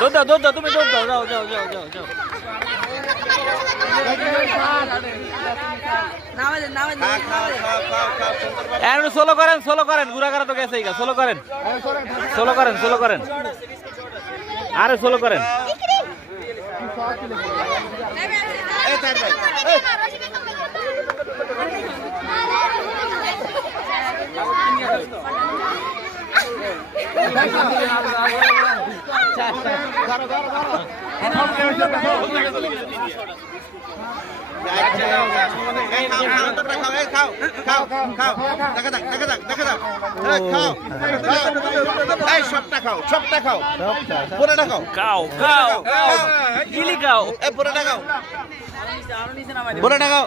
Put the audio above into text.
দুধ দাও তুমি দুধ দাও যাও যাও যাও যাও যাও সোলো করেন ঘুরা করা তো গেছে সোলো করেন আরে সোলো করেন সবটা খাও পুরোটা খাও খাও গিলি খাও পুরোটা খাও